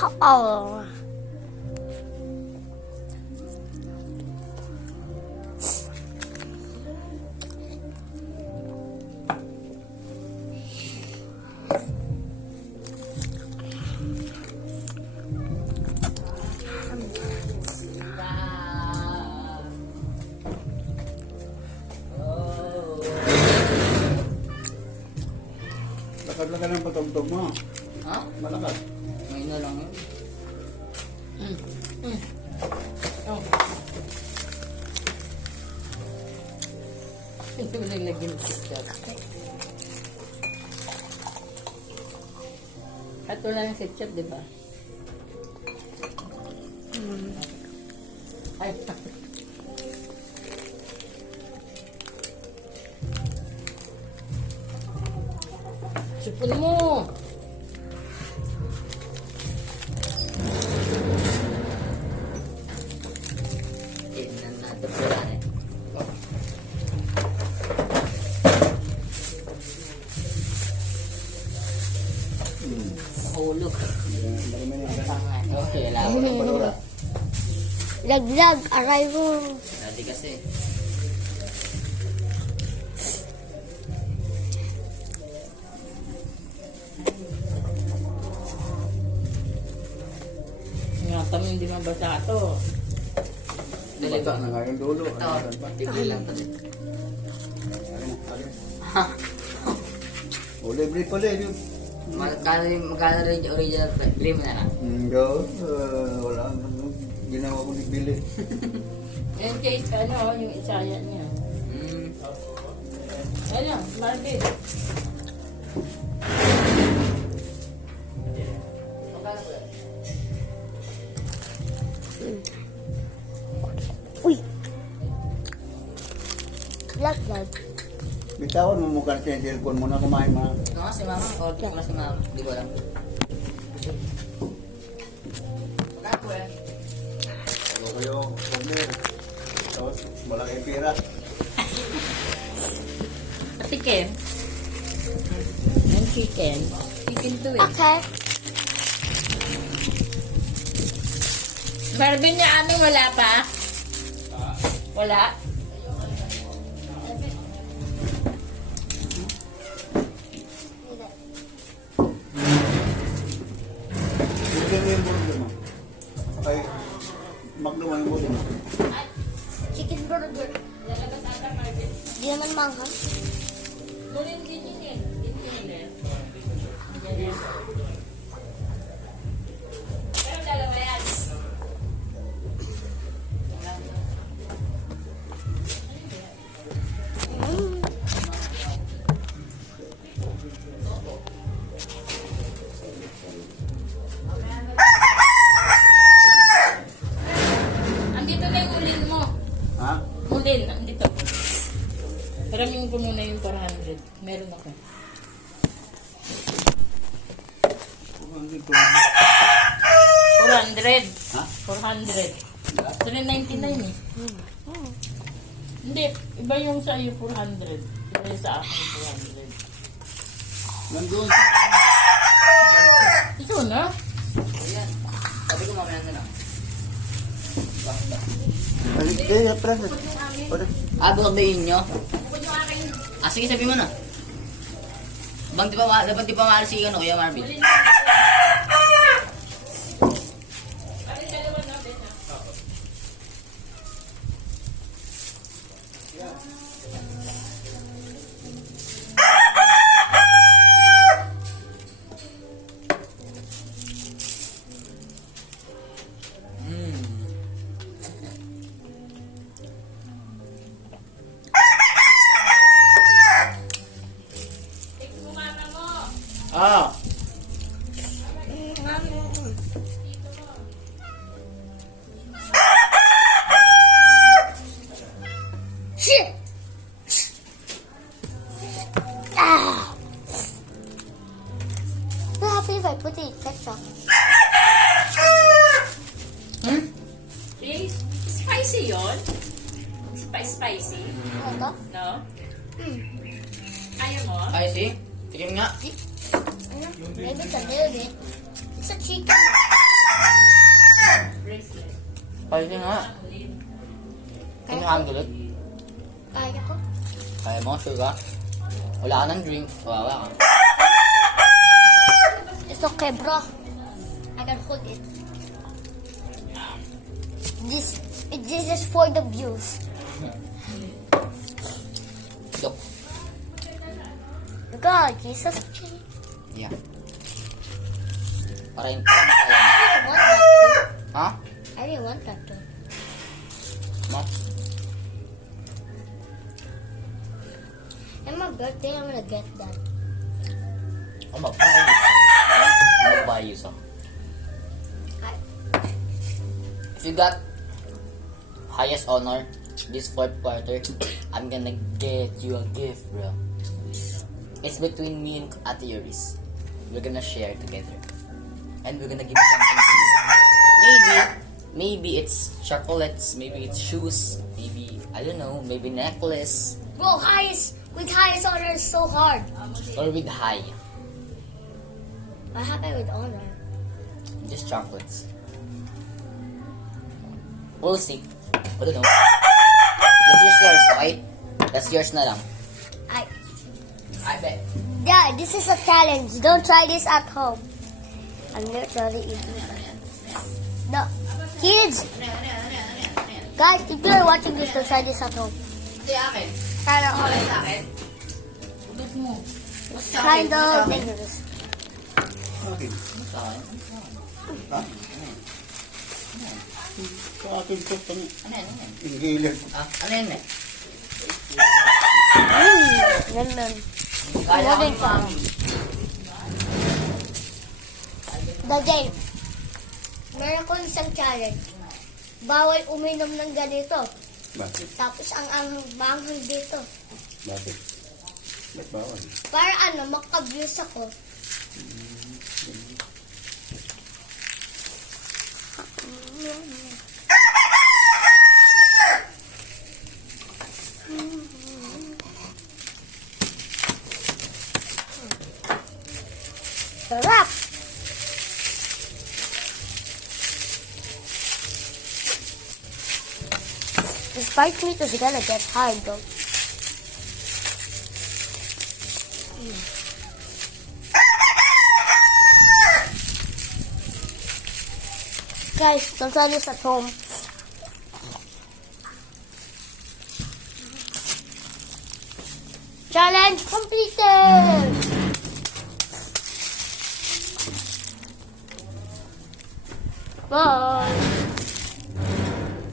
Oh. Lakad-lakad ng patugtog mo. Ha? Malakad. May na lang yun. Oh. Ito mo lang lagyan ng ketchup. At wala ng ketchup, di ba? Ay, sipon mo! Tingnan natin po lang eh. Mahulog. Marami na yan. Okay, wala. Laglag, aray mo. Dati kasi. Nga kami hindi mabasa ito. Dali Bata ba? na nga yung dulo. Ito, tigil lang ito. O, libre pala yun. Magkano rin yung original price? Bili mo na lang. Yo, wala. Ginawa ko nagbili. Yung case, ano, yung isaya niya. Ano, Marvin. Uy. Laglag. Bitawan mo mukha siya yung cellphone mo na kumain mo. Ito nga si mama. Order ko na si mama. Hindi ko alam. Magkano po yan? Ano kayo, order. Tapos, malaki yung pira. Chicken. Yung chicken. Chicken to eh. Okay. Marvin niya, ano, wala pa? Wala? Bigyan mo yung burger mo. Okay. Magno mo yung burger mo. Chicken burger. Di naman manghang. Muling din yun eh. Pero dalawa yan. Andito na yung ulin mo. Ha? Ulin, andito. Paramin ko muna yung 400. Meron ako. Dito. 400. Ha? 400. 399 eh. Hindi, iba yung sa iyo 400. Iba yung sa akin 400. Nandun sa... Ito na? Ayan. Sabi ko mamaya na lang. Balik kayo, present. Bukod nyo? Sige, sabi mo na. Dapat di pa maalas si Kuya Marvin. Ah! Shit! Ah! So happy if I put it in ketchup. Spicy yun? Spicy? Ano to? No? Ayaw mo? Ay, see? Tigim nga. Maybe it's a little bit. It's a chicken. Spicy nga. Ano ka ang gulit? Kaya ko. Kaya mo, sugar. Wala ka ng drink. Wawa ka. It's okay, bro. I can hold it. This is for the views. Look. God, Jesus. Yeah. Para yung parang kaya. I want that too. Ha? I really want that too. No? And my birthday, I'm gonna get that. Oh, magbuy you. Magbuy you sa. If you got highest honor this fourth quarter, I'm gonna get you a gift, bro. It's between me and Ate Yuris. We're gonna share together. And we're gonna give something to you. Maybe it's chocolates, maybe it's shoes, maybe, I don't know, maybe necklace, Bro, with highest honor is so hard. or with high. What happened with honor? Just chocolates. We'll see. I don't know. That's just yours, okay? That's yours na lang. I bet. Yeah, this is a challenge. Don't try this at home. I'm literally eating it. No. Kids! Guys, if you're watching this, don't try this at home. Hindi akin. Kind of hard. Sa akin. Udot mo. It's kind of dangerous. Akin. Sa akin. Ha? Sa akin ko pang Ano yan? inhaler. Ah, ano yan eh? Ganun. Kaya ko Loving yung mami. Dajay, meron ko isang challenge. Bawal uminom ng ganito. Bakit? Tapos ang manghang dito. Bakit? Ba't bawal? Para maka-views ako. Sarap! The spice meat is gonna get hard though. Guys, don't try this at home. Challenge completed! Bye!